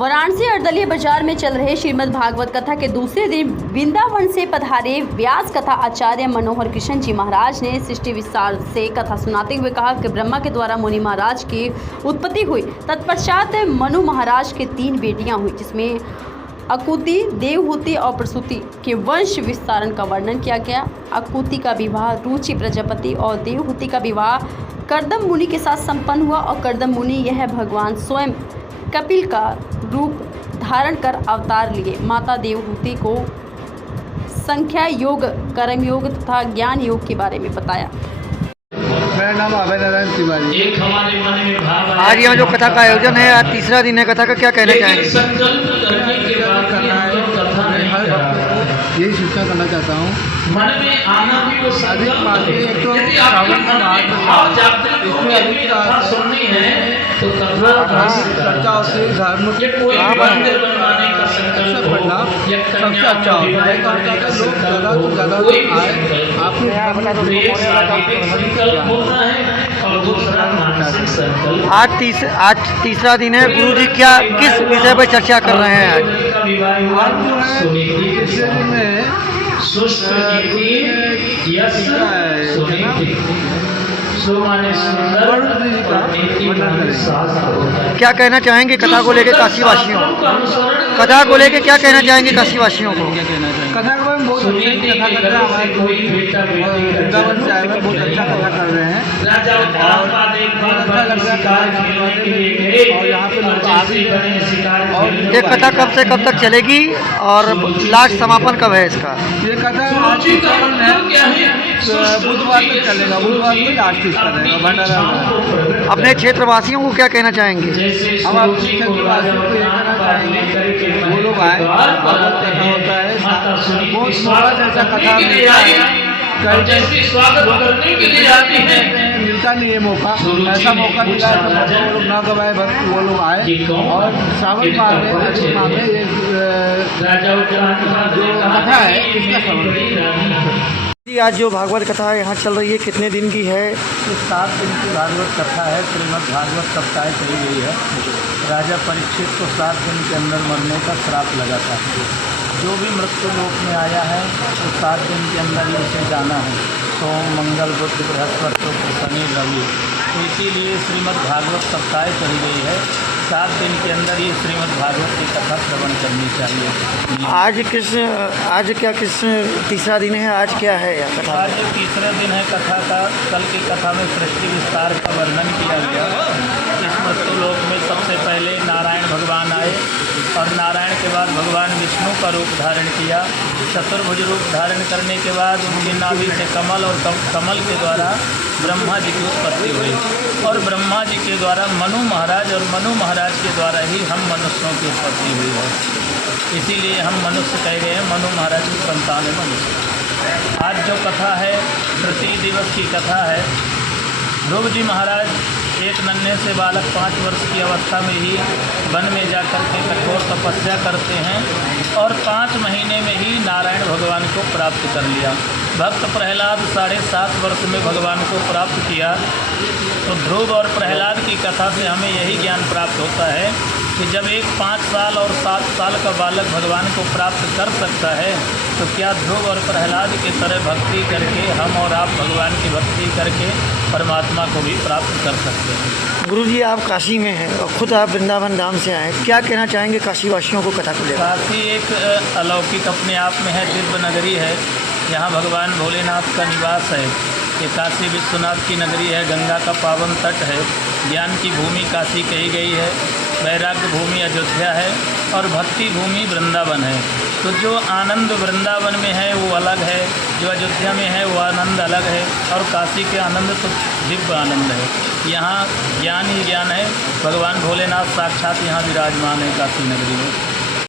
वाराणसी अर्दली बाजार में चल रहे श्रीमद् भागवत कथा के दूसरे दिन वृंदावन से पधारे व्यास कथा आचार्य मनोहर कृष्ण जी महाराज ने सृष्टि विस्तार से कथा सुनाते हुए कहा कि ब्रह्मा के द्वारा मुनि महाराज की उत्पत्ति हुई। तत्पश्चात मनु महाराज के 3 बेटियां हुई, जिसमें अकुति, देवहूति और प्रसूति के वंश विस्तारण का वर्णन किया गया। अकुति का विवाह रुचि प्रजापति और देवहूति का विवाह कर्दम मुनि के साथ संपन्न हुआ और कर्दम मुनि यह भगवान स्वयं कपिल का रूप धारण कर अवतार लिए। माता देवहूति को संख्या योग, कर्म योग तथा ज्ञान योग के बारे में बताया। मेरा नाम अभय नारायण तिवारी। आज यहाँ जो कथा का आयोजन है, आज तीसरा दिन है कथा का, क्या कहना चाहेंगे? यही सूचना करना चाहता हूँ। मन में आना भी वो अधिक मात्रा एक तो यदि श्रावण का मास इसमें अधिक कथा सुननी है तो कथा चर्चा होती है, धर्म ये कोई मंदिर बनवाने का संकल्प पढ़ना या सबसे कन्या अच्छा होता है। लोग ज़्यादा से ज़्यादा आए, आपके एक शारीरिक संकल्प होता है और दूसरा मानसिक संकल्प। आज तीसरा दिन है। गुरु जी क्या किस विषय पर चर्चा कर रहे हैं आज? आज जो है इस में क्या कहना चाहेंगे कथा को लेकर काशीवासियों कथा को लेकर क्या कहना चाहेंगे काशीवासियों को? कथा के बारे में बहुत अच्छी कथा कर रहे हैं। हमारे वृंदावन से आए हुए बहुत अच्छा कथा कर रहे हैं और बहुत अच्छा लग रहा है। और यहाँ पे लोग आ भी रहे हैं। और ये कथा कब से कब तक चलेगी और लास्ट समापन कब है इसका? ये कथा आज की श्रावण है, बुधवार तक चलेगा। बुधवार को लास्ट करेगा भंडारा। अपने क्षेत्रवासियों को क्या कहना चाहेंगे? हम अपने क्षेत्रवासियों को ये कहना चाहेंगे वो लोग आए, बहुत कथा होता है, बहुत मौका जैसा कथा मिलता है। जैसे स्वागत करने के लिए आते हैं, मिलता नहीं है मौका, ऐसा मौका मिला है तो वो लोग ना गवाए, बस वो लोग आए। और श्रावण माह में अधिक माह में ये जो कथा है इसका समझ। आज जो भागवत कथा यहाँ चल रही है कितने दिन की है? 7 दिन की भागवत कथा है। श्रीमद् भागवत सप्ताह चली गई है। राजा परीक्षित को 7 दिन के अंदर मरने का श्राप लगा था। जो भी मृत्यु लोक में आया है तो 7 दिन के अंदर ही उसे जाना है। सोम, मंगल, बुध, बृहस्पति, शुक्र, शनि, रवि। तो इसीलिए श्रीमद् भागवत सप्ताह चली गई है। 7 दिन के अंदर ये श्रीमद् भागवत की कथा श्रवण करनी चाहिए। आज क्या तीसरा दिन है? आज क्या है यह कथा? आज जो तीसरा दिन है कथा का, कल की कथा में सृष्टि विस्तार का वर्णन किया गया। इस मृत्यु लोक में सबसे पहले नारायण भगवान आए और नारायण के बाद भगवान विष्णु का रूप धारण किया। चतुर्भुज रूप धारण करने के बाद उनकी नाभि से कमल और कमल के द्वारा ब्रह्मा जी की उत्पत्ति हुई और ब्रह्मा जी के द्वारा मनु महाराज और मनु महाराज के द्वारा ही हम मनुष्यों की उत्पत्ति हुई है। इसीलिए हम मनुष्य कह गए हैं, मनु महाराज की संतान है मनुष्य। आज जो कथा है प्रति दिवस की कथा है। ध्रुव जी महाराज एक नन्हे से बालक 5 वर्ष की अवस्था में ही वन में जाकर के कठोर तपस्या करते हैं और 5 महीने में ही नारायण भगवान को प्राप्त कर लिया। भक्त प्रहलाद 7.5 वर्ष में भगवान को प्राप्त किया। तो ध्रुव और प्रहलाद की कथा से हमें यही ज्ञान प्राप्त होता है कि जब एक 5 साल और 7 साल का बालक भगवान को प्राप्त कर सकता है तो क्या ध्रुव और प्रहलाद की तरह भक्ति करके हम और आप भगवान की भक्ति करके परमात्मा को भी प्राप्त कर सकते हैं। गुरु जी आप काशी में हैं और खुद आप वृंदावन धाम से आए, क्या कहना चाहेंगे काशीवासियों को कथा को लेकर? काशी एक अलौकिक अपने आप में है, दिव्य नगरी है। यहाँ भगवान भोलेनाथ का निवास है। ये काशी विश्वनाथ की नगरी है, गंगा का पावन तट है, ज्ञान की भूमि काशी कही गई है, वैराग्य भूमि अयोध्या है और भक्ति भूमि वृंदावन है। तो जो आनंद वृंदावन में है वो अलग है, जो अयोध्या में है वो आनंद अलग है और काशी के आनंद तो दिव्य आनंद है। यहाँ ज्ञान ही ज्ञान है। भगवान भोलेनाथ साक्षात यहाँ विराजमान है काशी नगरी में।